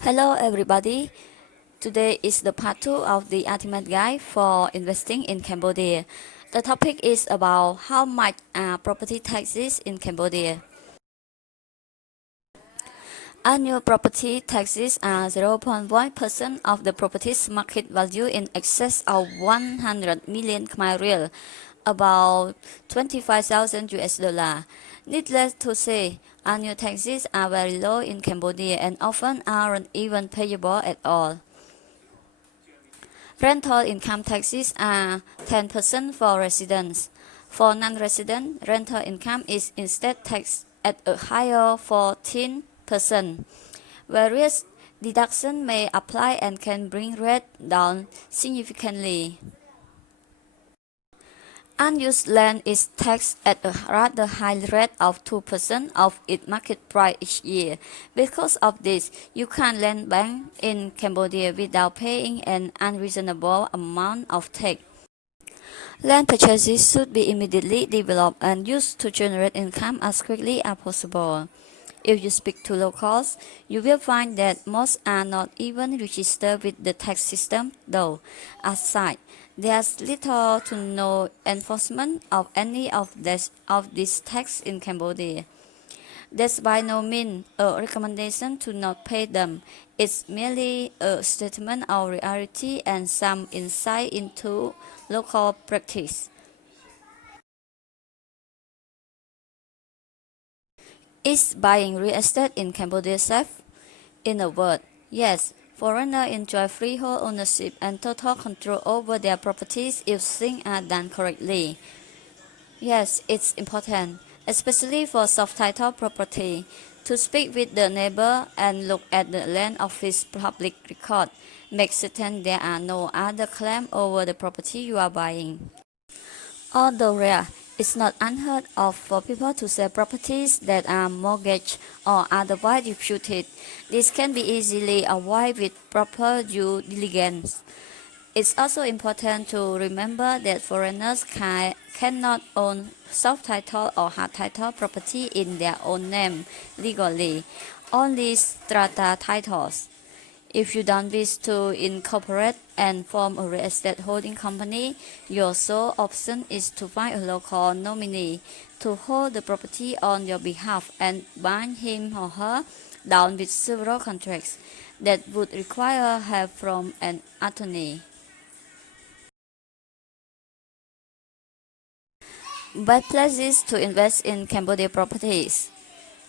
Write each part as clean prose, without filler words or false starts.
Hello everybody. Today is the part 2 of the ultimate guide for investing in Cambodia. The topic is about how much are property taxes in Cambodia. Annual property taxes are 0.1% of the property's market value in excess of 100 million Khmer Rial, about 25,000 US dollar. Needless to say, annual taxes are very low in Cambodia and often aren't even payable at all. Rental income taxes are 10% for residents. For non-resident, rental income is instead taxed at a higher 14%. Various deductions may apply and can bring rate down significantly. Unused land is taxed at a rather high rate of 2% of its market price each year. Because of this, you can't land bank in Cambodia without paying an unreasonable amount of tax. Land purchases should be immediately developed and used to generate income as quickly as possible. If you speak to locals, you will find that most are not even registered with the tax system, though. Aside, there's little to no enforcement of any of these taxes in Cambodia. That's by no means a recommendation to not pay them. It's merely a statement of reality and some insight into local practice. Is buying real estate in Cambodia safe? In a word, yes, foreigners enjoy freehold ownership and total control over their properties if things are done correctly. Yes, it's important, especially for soft-title property, to speak with the neighbor and look at the land office public record. Make certain there are no other claims over the property you are buying. Although rare, it's not unheard of for people to sell properties that are mortgaged or otherwise reputed. This can be easily avoided with proper due diligence. It's also important to remember that foreigners cannot own soft title or hard title property in their own name legally, only strata titles. If you don't wish to incorporate and form a real estate holding company, your sole option is to find a local nominee to hold the property on your behalf and bind him or her down with several contracts that would require help from an attorney. Best places to invest in Cambodia properties.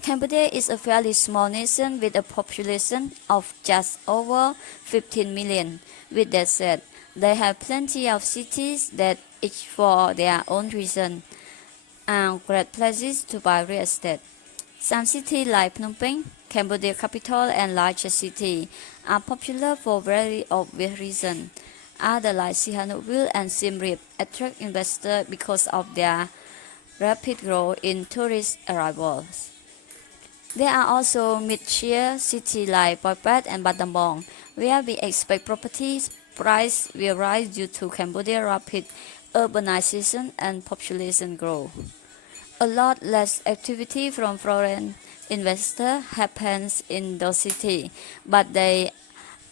Cambodia is a fairly small nation with a population of just over 15 million. With that said, they have plenty of cities that, each for their own reason, are great places to buy real estate. Some cities like Phnom Penh, Cambodia capital and largest city, are popular for very obvious reasons. Others like Sihanoukville and Siem Reap attract investors because of their rapid growth in tourist arrivals. There are also mid-tier cities like Poi and Battambang, where we expect property price will rise due to Cambodia's rapid urbanization and population growth. A lot less activity from foreign investors happens in those cities, but they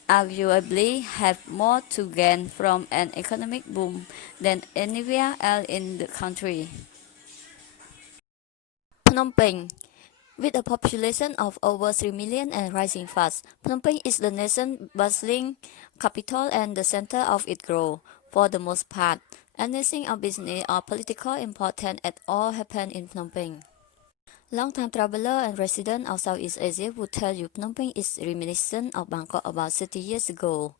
arguably have more to gain from an economic boom than anywhere else in the country. Phnom Penh. With a population of over 3 million and rising fast, Phnom Penh is the nation's bustling capital and the center of its growth. For the most part, anything of business or political importance at all happens in Phnom Penh. Long-time traveler and resident of Southeast Asia would tell you Phnom Penh is reminiscent of Bangkok about 30 years ago.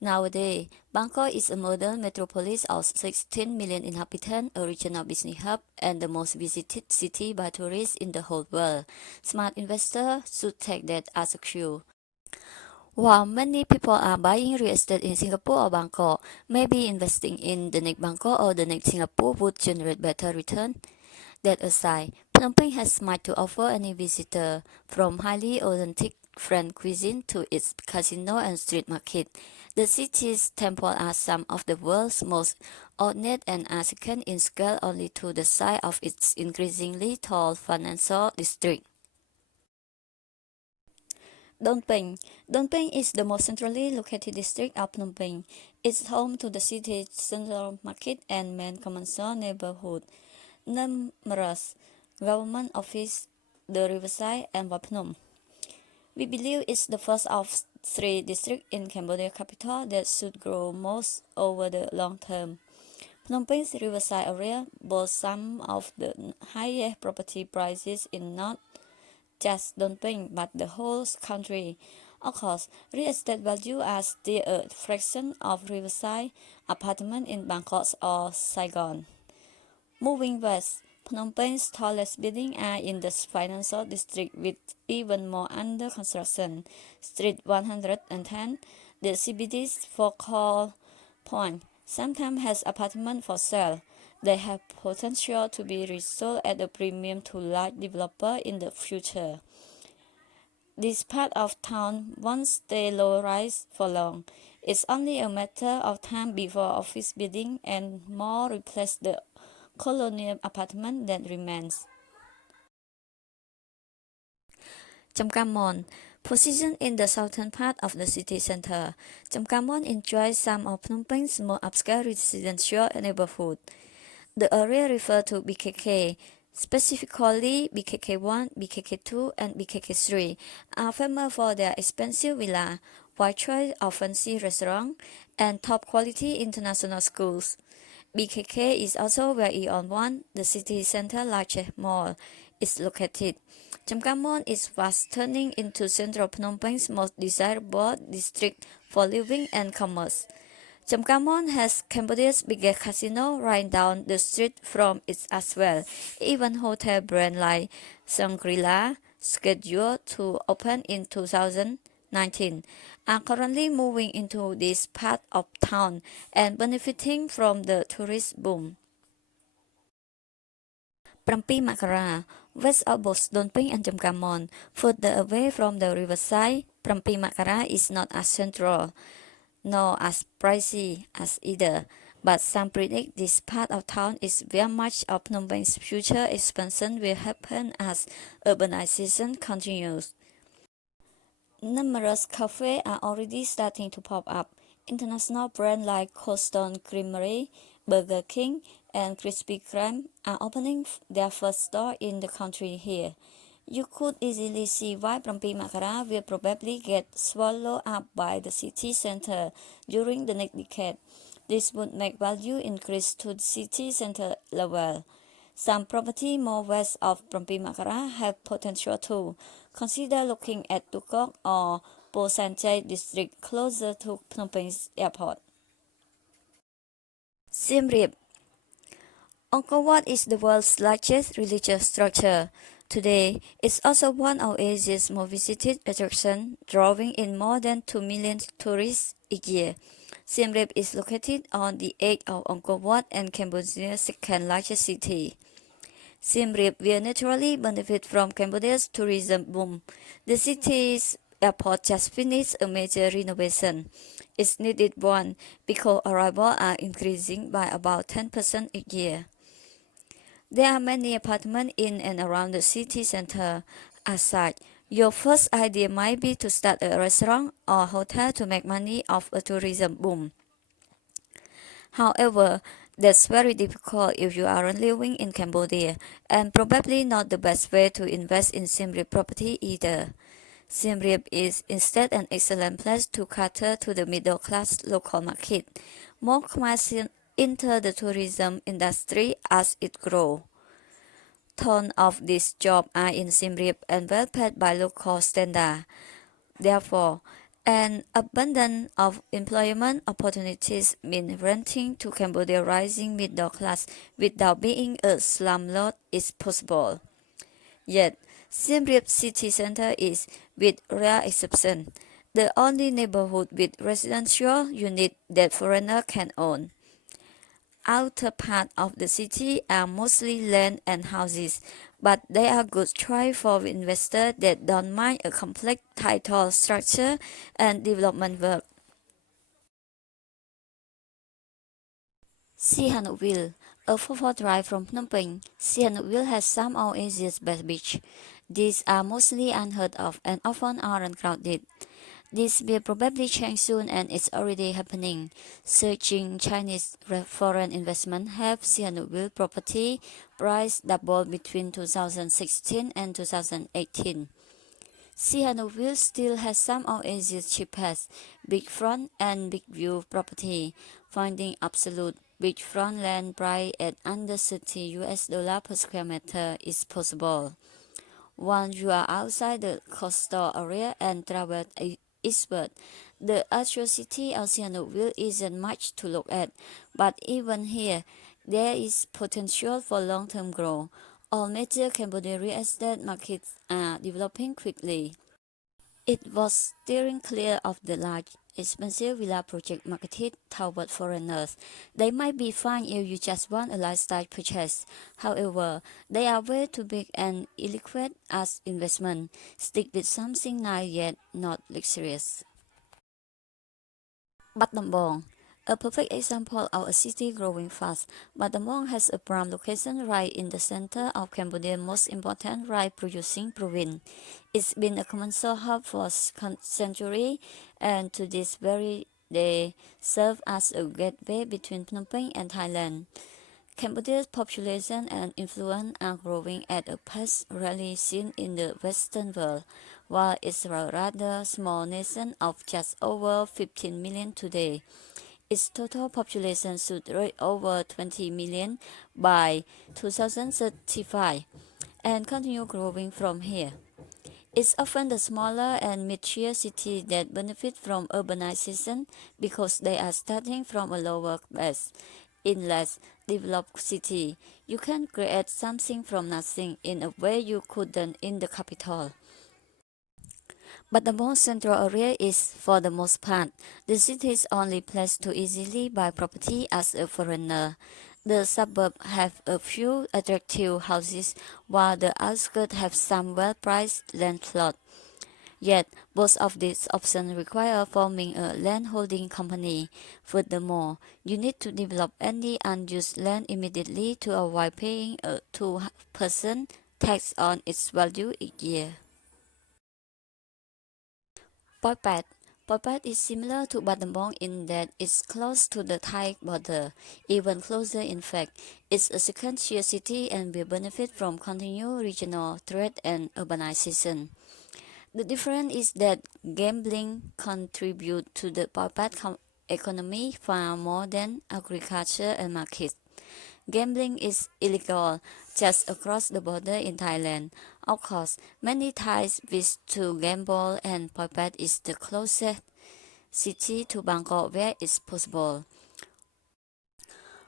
Nowadays, Bangkok is a modern metropolis of 16 million inhabitants, a regional business hub, and the most visited city by tourists in the whole world. Smart investors should take that as a cue. While many people are buying real estate in Singapore or Bangkok, maybe investing in the next Bangkok or the next Singapore would generate better return. That aside, Phnom Penh has much to offer any visitor, from highly authentic French cuisine to its casino and street market. The city's temples are some of the world's most ornate and are second in scale only to the size of its increasingly tall financial district. Phnom Penh. Phnom Penh is the most centrally located district of Phnom Penh. It's home to the city's central market and main commercial neighborhood. Numerous government offices, the riverside, and Wat Phnom. We believe it's the first of three districts in Cambodia capital that should grow most over the long term. Phnom Penh's riverside area boasts some of the highest property prices in not just Phnom Penh but the whole country. Of course, real estate value are still a fraction of riverside apartment in Bangkok or Saigon. Moving west, Phnom Penh's tallest buildings are in the financial district with even more under construction. Street 110, the CBD's focal point, sometimes has apartments for sale. They have potential to be resold at a premium to large developers in the future. This part of town won't stay low-rise for long. It's only a matter of time before office buildings and more replace the colonial apartment that remains. Chamkamon, positioned in the southern part of the city center, Chamkamon enjoys some of Phnom Penh's more upscale residential neighborhood. The area referred to BKK, specifically BKK1, BKK2, and BKK3, are famous for their expensive villa, wide choice of fancy restaurants, and top-quality international schools. BKK is also where Eon 1, the city center largest mall, is located. Chamkamon is fast turning into central Phnom Penh's most desirable district for living and commerce. Chamkamon has Cambodia's biggest casino right down the street from it as well. Even hotel brands like Shangri-La, scheduled to open in 2019, are currently moving into this part of town and benefiting from the tourist boom. Prampi Makara, west of both Phnom Penh and Chamkamon, further away from the riverside, Prampi Makara is not as central nor as pricey as either, but some predict this part of town is where much of Phnom Penh's future expansion will happen as urbanization continues. Numerous cafes are already starting to pop up. International brands like Cold Stone Creamery, Burger King, and Krispy Kreme are opening their first store in the country here. You could easily see why Prampi Makara will probably get swallowed up by the city center during the next decade. This would make value increase to the city center level. Some property more west of Prampi Makara have potential too. Consider looking at Tukok or Po Sanjay district closer to Phnom Penh's airport. Siem Reap. Angkor Wat is the world's largest religious structure. Today, it's also one of Asia's most visited attractions, drawing in more than 2 million tourists a year. Siem Reap is located on the edge of Angkor Wat and Cambodia's second largest city. Siem Reap will naturally benefit from Cambodia's tourism boom. The city's airport just finished a major renovation. It's needed one because arrivals are increasing by about 10% a year. There are many apartments in and around the city center. As such, your first idea might be to start a restaurant or hotel to make money off a tourism boom. However, that's very difficult if you aren't living in Cambodia, and probably not the best way to invest in Siem Reap property either. Siem Reap is instead an excellent place to cater to the middle-class local market. More Khmer enter the tourism industry as it grows. Tons of these jobs are in Siem Reap and well paid by local standards. Therefore, an abundance of employment opportunities mean renting to Cambodia's rising middle class without being a slumlord is possible. Yet, Siem Reap city center is, with rare exception, the only neighborhood with residential unit that foreigners can own. Outer part of the city are mostly land and houses, but they are good choice for investors that don't mind a complex title structure and development work. Sihanoukville, a 4-hour drive from Phnom Penh, Sihanoukville has some of Asia's best beach. These are mostly unheard of and often aren't crowded. This will probably change soon and it's already happening. Searching Chinese foreign investment have Sihanoukville property price doubled between 2016 and 2018. Sihanoukville still has some of Asia's cheapest big-front and big-view property, finding absolute beachfront land price at under $30 per square meter is possible. Once you are outside the coastal area and travel eastward, the actual city of Sihanoukville isn't much to look at, but even here, there is potential for long-term growth. All major Cambodian real estate markets are developing quickly. It was steering clear of the large, expensive villa project marketed toward foreigners. They might be fine if you just want a lifestyle purchase. However, they are way too big and illiquid as investment. Stick with something nice yet not luxurious. Battambang, a perfect example of a city growing fast. Battambang has a prime location right in the center of Cambodia's most important rice-producing province. It's been a commercial hub for centuries, and to this very day, serves as a gateway between Phnom Penh and Thailand. Cambodia's population and influence are growing at a pace rarely seen in the Western world, while it's a rather small nation of just over 15 million today. Its total population should reach over 20 million by 2035 and continue growing from here. It's often the smaller and mid-tier cities that benefit from urbanization because they are starting from a lower base. In less developed cities, you can create something from nothing in a way you couldn't in the capital. But the most central area is, for the most part, the city's only place to easily buy property as a foreigner. The suburbs have a few attractive houses, while the outskirts have some well-priced land plots. Yet, both of these options require forming a landholding company. Furthermore, you need to develop any unused land immediately to avoid paying a 2% tax on its value each year. Poipet. Poipet is similar to Battambang in that it's close to the Thai border, even closer in fact. It's a second-tier city and will benefit from continued regional trade and urbanization. The difference is that gambling contributes to the Poipet economy far more than agriculture and markets. Gambling is illegal just across the border in Thailand. Of course, many Thais wish to gamble and Phuket is the closest city to Bangkok where it's possible.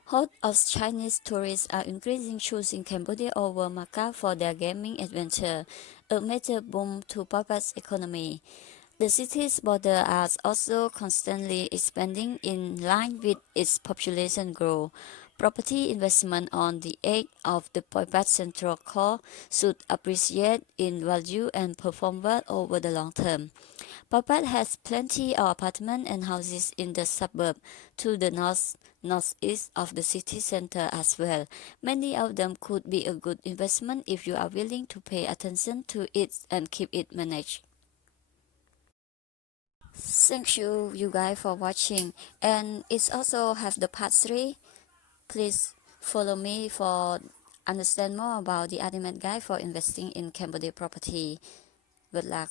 Hordes of Chinese tourists are increasingly choosing Cambodia over Macau for their gaming adventure, a major boom to Phuket's economy. The city's borders are also constantly expanding in line with its population growth. Property investment on the edge of the Phuket Central Core should appreciate in value and perform well over the long term. Phuket has plenty of apartments and houses in the suburb to the northeast of the city center as well. Many of them could be a good investment if you are willing to pay attention to it and keep it managed. Thank you guys for watching, and it's also have the part 3. Please follow me for understand more about the ultimate guide for investing in Cambodia property. Good luck.